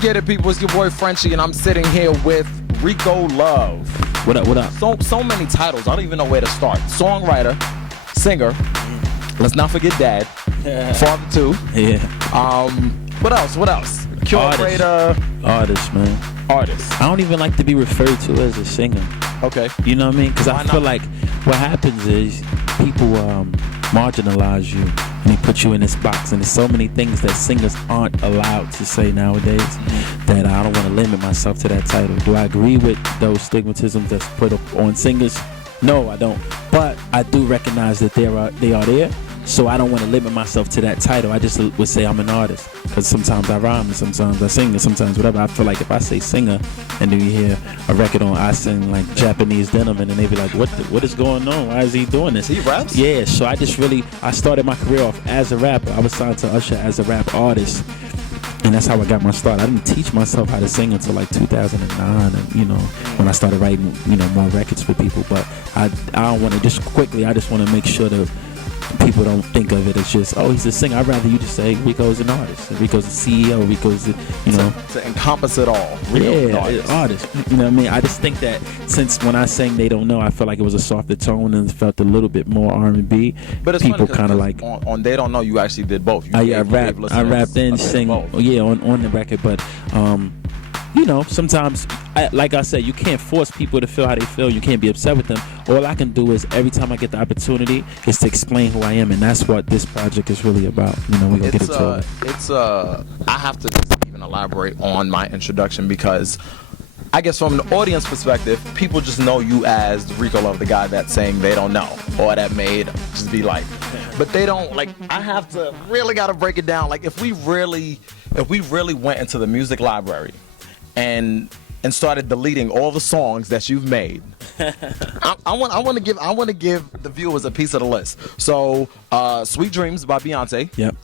get it, people? It's your boy Frenchie, and I'm sitting here with Rico Love. What up, what up? So many titles. I don't even know where to start. Songwriter, singer. Let's not forget dad. Father too. Yeah. What else? Curator. Artist, man. Artist. I don't even like to be referred to as a singer. Okay. You know what I mean? Because I feel not? like what happens is people marginalize you and they put you in this box. And there's so many things that singers aren't allowed to say nowadays that I don't want to limit myself to that title. Do I agree with those stigmatisms that's put up on singers? No, I don't. But I do recognize that they are there. So I don't want to limit myself to that title. I just would say I'm an artist, because sometimes I rhyme and sometimes I sing and sometimes whatever. I feel like if I say singer and then you hear a record on I sing like Japanese denim, and then they be like, what is going on? Why is he doing this? He raps? Yeah, so I started my career off as a rapper. I was signed to Usher as a rap artist. And that's how I got my start. I didn't teach myself how to sing until like 2009, and when I started writing more records for people. But I don't want to just quickly. I just want to make sure that people don't think of it as just, oh, he's a singer. I'd rather you just say Rico's an artist. Rico's a CEO. Rico's, to encompass it all. Rico's an artist. You know what I mean? I just think that since when I sang They Don't Know, I felt like it was a softer tone and it felt a little bit more R&B. But it's people kind of like on They Don't Know, you actually did both. I rapped and sing. On the record, but sometimes, like I said, you can't force people to feel how they feel. You can't be upset with them. All I can do is every time I get the opportunity is to explain who I am, and that's what this project is really about. We're gonna get into it. I have to just even elaborate on my introduction, because I guess from an audience perspective, people just know you as Rico Love, the guy that's saying They Don't Know, or that made Just Be Like. But they don't, like, I have to really gotta break it down. Like, if we really went into the music library and started deleting all the songs that you've made, I want to give the viewers a piece of the list. So, Sweet Dreams by Beyonce. Yep.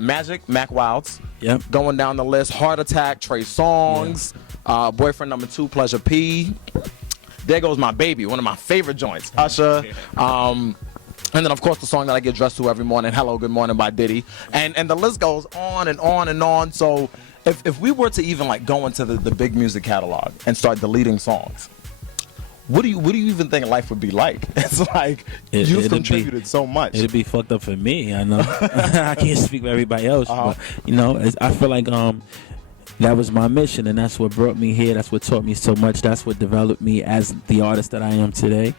Magic, Mac Wilds. Yep. Going down the list, Heart Attack, Trey Songz. Yeah. Boyfriend Number 2, Pleasure P. There Goes My Baby, one of my favorite joints, Usher. And then, of course, the song that I get dressed to every morning, Hello, Good Morning by Diddy. And the list goes on and on and on. So if we were to even like go into the big music catalog and start deleting songs, what do you even think life would be like? It's like you've contributed so much. It'd be fucked up for me. I know. I can't speak for everybody else, but I feel like that was my mission, and that's what brought me here. That's what taught me so much. That's what developed me as the artist that I am today.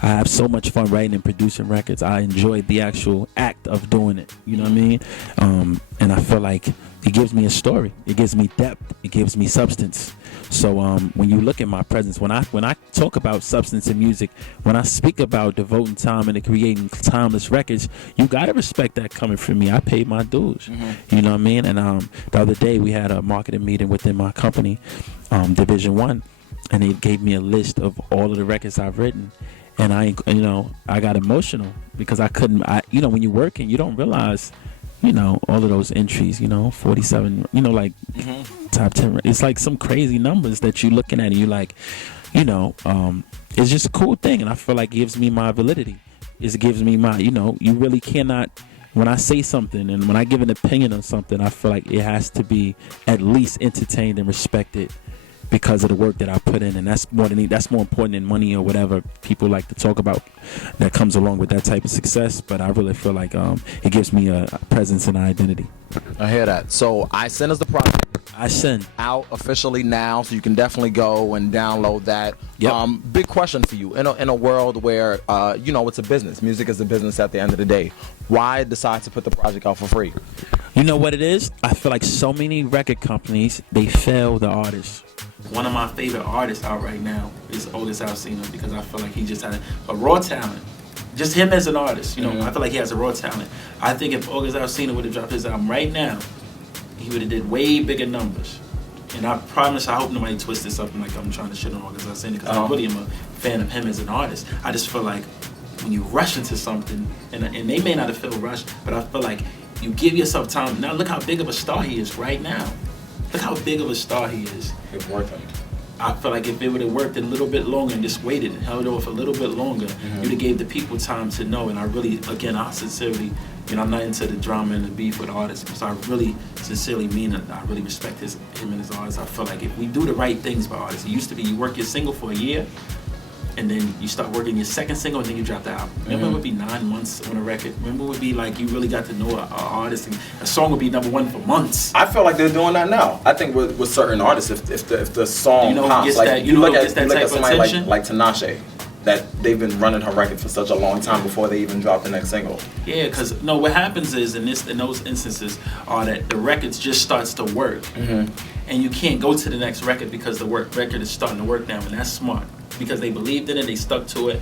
I have so much fun writing and producing records. I enjoyed the actual act of doing it. You know what I mean? And I feel like it gives me a story. It gives me depth. It gives me substance. So when you look at my presence, when I talk about substance in music, when I speak about devoting time into creating timeless records, you gotta respect that coming from me. I paid my dues. You know what I mean? And the other day we had a marketing meeting within my company, Division 1, and they gave me a list of all of the records I've written. And I got emotional because I couldn't. When you're working, you don't realize, all of those entries. 47. Top 10. It's like some crazy numbers that you're looking at, and you like, it's just a cool thing, and I feel like it gives me my validity. It gives me my, you really cannot. When I say something and when I give an opinion on something, I feel like it has to be at least entertained and respected because of the work that I put in, and that's more important than money or whatever people like to talk about that comes along with that type of success. But I really feel like it gives me a presence and identity. I hear that. So I Sin is the project. I Sin out officially now, so you can definitely go and download that. Yep. Big question for you: in a world where it's a business, music is a business at the end of the day, why decide to put the project out for free? You know what it is? I feel like so many record companies, they fail the artists. One of my favorite artists out right now is August Alsina, because I feel like he just had a raw talent. Just him as an artist, I feel like he has a raw talent. I think if August Alsina would have dropped his album right now, he would have did way bigger numbers. And I promise, I hope nobody twists this up and like I'm trying to shit on August Alsina, because I really am a fan of him as an artist. I just feel like when you rush into something, and they may not have felt rushed, but I feel like you give yourself time. Now look how big of a star he is right now. Look how big of a star he is. It's worth it. I feel like if it would have worked a little bit longer and just waited and held off a little bit longer, you'd have gave the people time to know. And I really, again, I sincerely, I'm not into the drama and the beef with artists, because I really sincerely mean it. I really respect him and his artists. I feel like if we do the right things by artists, it used to be you work your single for a year, and then you start working your second single, and then you drop the album. Remember, it would be 9 months on a record. Remember, it would be like you really got to know an artist, and a song would be #1 for months. I feel like they're doing that now. I think with certain artists, if the song pops, like you look at somebody like Tinashe, that they've been running her record for such a long time before they even drop the next single. Yeah, because what happens is in those instances are that the records just starts to work, and you can't go to the next record because the record is starting to work now, and that's smart. Because they believed in it, they stuck to it.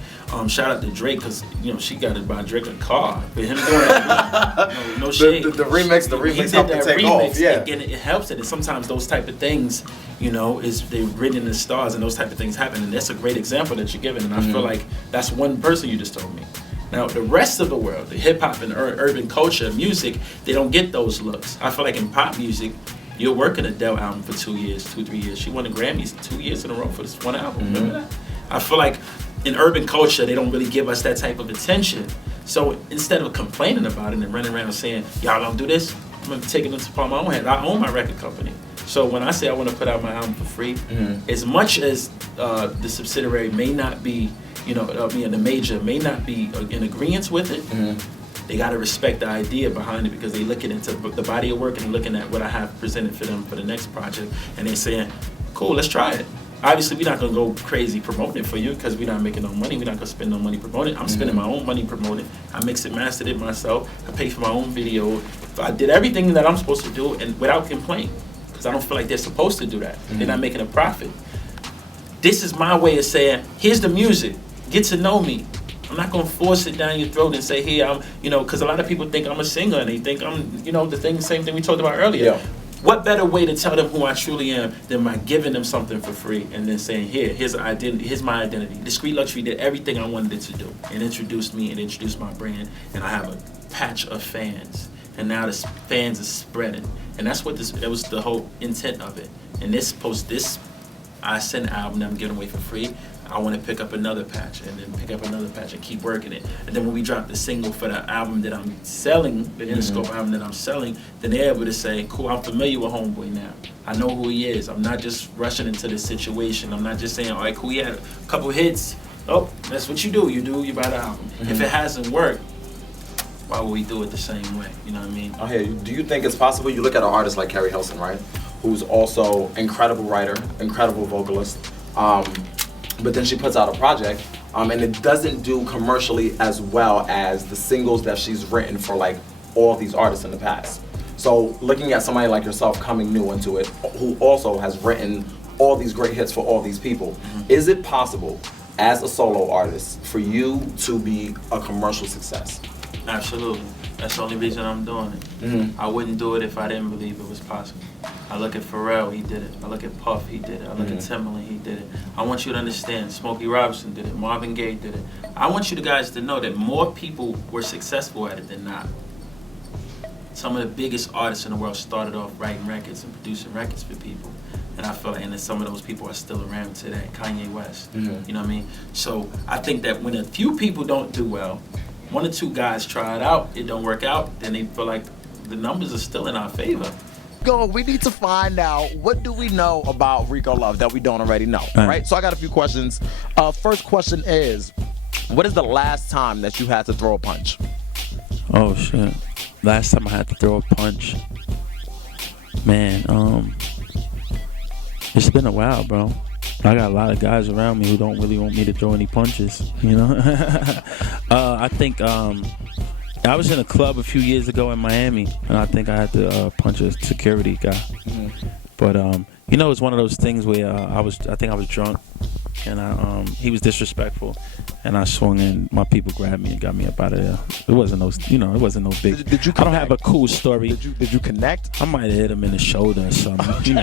Shout out to Drake, because she got to buy Drake a car. But him doing that, no shade. The remix helped to take off. Yeah, it helps it. And sometimes those type of things, is they're written in the stars, and those type of things happen. And that's a great example that you're giving. And I feel like that's one person you just told me. Now the rest of the world, the hip hop and urban culture, music, they don't get those looks. I feel like in pop music, you're working Adele album for 2 years, 3 years. She won the Grammys 2 years in a row for this one album. Remember that? I feel like in urban culture, they don't really give us that type of attention. So instead of complaining about it and running around saying, y'all don't do this, I'm going to take it upon my own hand. I own my record company. So when I say I want to put out my album for free, as much as the subsidiary may not be, the major may not be in agreement with it, they got to respect the idea behind it, because they're looking into the body of work and looking at what I have presented for them for the next project, and they're saying, cool, let's try it. Obviously, we're not going to go crazy promoting it for you, because we're not making no money. We're not going to spend no money promoting it. I'm spending my own money promoting it. I mixed it, mastered it myself. I paid for my own video. I did everything that I'm supposed to do, and without complaint, because I don't feel like they're supposed to do that. They're not making a profit. This is my way of saying, here's the music. Get to know me. I'm not going to force it down your throat and say, hey, I'm, because a lot of people think I'm a singer, and they think I'm, the same thing we talked about earlier. Yeah. What better way to tell them who I truly am than by giving them something for free and then saying, here's identity, here's my identity. Discreet Luxury did everything I wanted it to do, and introduced me and introduced my brand, and I have a patch of fans, and now the fans are spreading, and that was the whole intent of it. And this I send an album that I'm giving away for free. I want to pick up another patch, and then pick up another patch, and keep working it. And then when we drop the single for the album that I'm selling, the Interscope album that I'm selling, then they're able to say, cool, I'm familiar with Homeboy now. I know who he is. I'm not just rushing into this situation. I'm not just saying, all right, cool, he had a couple hits. Oh, that's what you do. You buy the album. If it hasn't worked, why would we do it the same way? You know what I mean? I hear you. Do you think it's possible? You look at an artist like Carrie Hilson, right? Who's also incredible writer, incredible vocalist. But then she puts out a project, and it doesn't do commercially as well as the singles that she's written for like all these artists in the past. So looking at somebody like yourself coming new into it, who also has written all these great hits for all these people, is it possible as a solo artist for you to be a commercial success? Absolutely. That's the only reason I'm doing it. I wouldn't do it if I didn't believe it was possible. I look at Pharrell, he did it. I look at Puff, he did it. I look at Timbaland, he did it. I want you to understand, Smokey Robinson did it. Marvin Gaye did it. I want you guys to know that more people were successful at it than not. Some of the biggest artists in the world started off writing records and producing records for people. And I feel like, and then some of those people are still around today. Kanye West, you know what I mean? So I think that when a few people don't do well, 1 or 2 guys try it out, it don't work out, then they feel like the numbers are still in our favor. We need to find out, what do we know about Rico Love that we don't already know, right? So I got a few questions. First question is, what is the last time that you had to throw a punch? Oh shit. Last time I had to throw a punch. Man, it's been a while, bro. I got a lot of guys around me who don't really want me to throw any punches, I think I was in a club a few years ago in Miami, and I think I had to punch a security guy. But it's one of those things where I think I was drunk, and he was disrespectful, and I swung in. My people grabbed me and got me up out of there. It wasn't no big. Did you? I don't have a cool story. Did you connect? I might have hit him in the shoulder or something.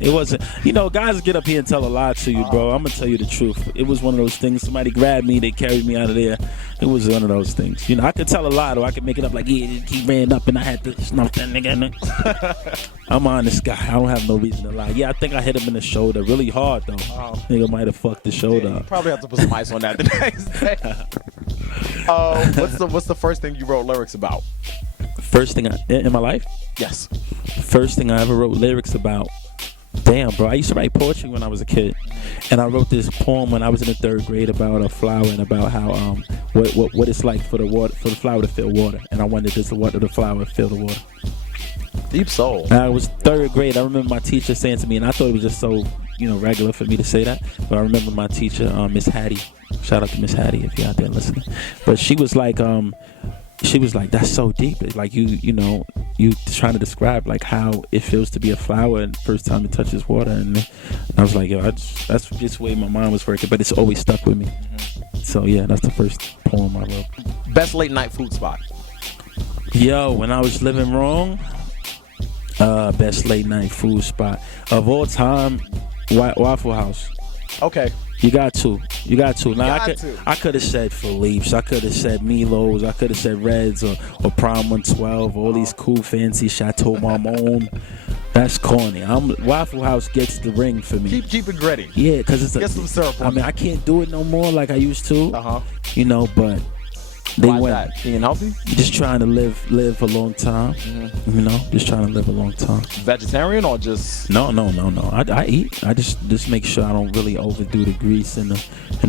It wasn't. Guys get up here and tell a lie to you, bro. I'm gonna tell you the truth. It was one of those things. Somebody grabbed me, they carried me out of there. It was one of those things. I could tell a lie, or I could make it up like, yeah, he ran up and I had to snuff that nigga. I'm an honest guy. I don't have no reason to lie. Yeah, I think I hit him in the shoulder really hard though. Nigga might have fucked the shoulder You up. probably have to put some ice on that the next day. What's the first thing you wrote lyrics about? First thing in my life? Yes. First thing I ever wrote lyrics about. Damn, bro. I used to write poetry when I was a kid, and I wrote this poem when I was in the 3rd grade about a flower and about how what it's like for the flower to feel water, and I wanted the flower to feel the water. Deep soul. I was 3rd grade. I remember my teacher saying to me, and I thought it was just so regular for me to say that, but I remember my teacher, Miss Hattie. Shout out to Miss Hattie if you're out there listening. But she was like, that's so deep. It's like you trying to describe like how it feels to be a flower and the first time it touches water, and I was like, yo, that's just the way my mind was working, but it's always stuck with me. So yeah, that's the first poem I wrote. Best late night food spot? Yo, when I was living wrong, best late night food spot of all time, Waffle House. Okay. You got to. Now I could have said Philippe's, I could have said Milo's, I could have said Reds or Prime 112, all these cool fancy Chateau Marmont. That's corny. Waffle House gets the ring for me. Keep it gritty. Yeah, because it's get some syrup. I mean, I can't do it no more like I used to. But they Why went. that? Being healthy? Just trying to live a long time. Just trying to live a long time. Vegetarian or just? No. I eat. I just make sure I don't really overdo the grease and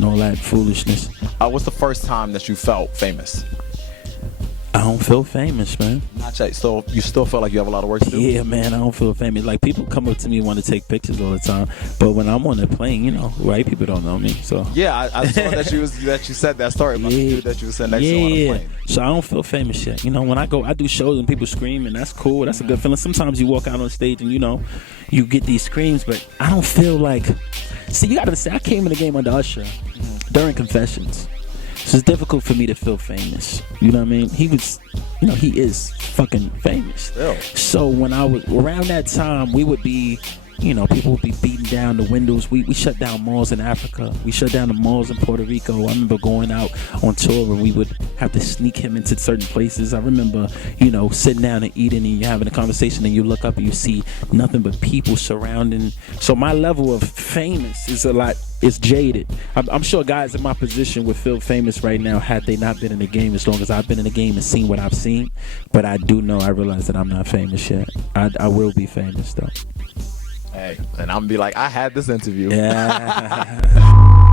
all that foolishness. What's the first time that you felt famous? I don't feel famous, man. Not yet. So you still feel like you have a lot of work to do? Yeah, man, I don't feel famous. Like, people come up to me and want to take pictures all the time, but when I'm on the plane, white people don't know me. So yeah, I saw that you said that story about the dude that you was sitting next to on the plane. So I don't feel famous yet. When I do shows and people scream, and that's cool. That's a good feeling. Sometimes you walk out on stage and you get these screams, but I don't feel like. See, you gotta say, I came in the game under Usher during Confessions. So it's difficult for me to feel famous. You know what I mean? He was, he is fucking famous. Yeah. So when I was around that time, we would be, people would be beating down the windows. We shut down malls in Africa. We shut down the malls in Puerto Rico. I remember going out on tour and we would have to sneak him into certain places. I remember, sitting down and eating and you're having a conversation and you look up and you see nothing but people surrounding. So my level of famous is it's jaded. I'm sure guys in my position would feel famous right now had they not been in the game as long as I've been in the game and seen what I've seen. But I realize that I'm not famous yet. I will be famous though. Hey, and I'm gonna be like, I had this interview. Yeah.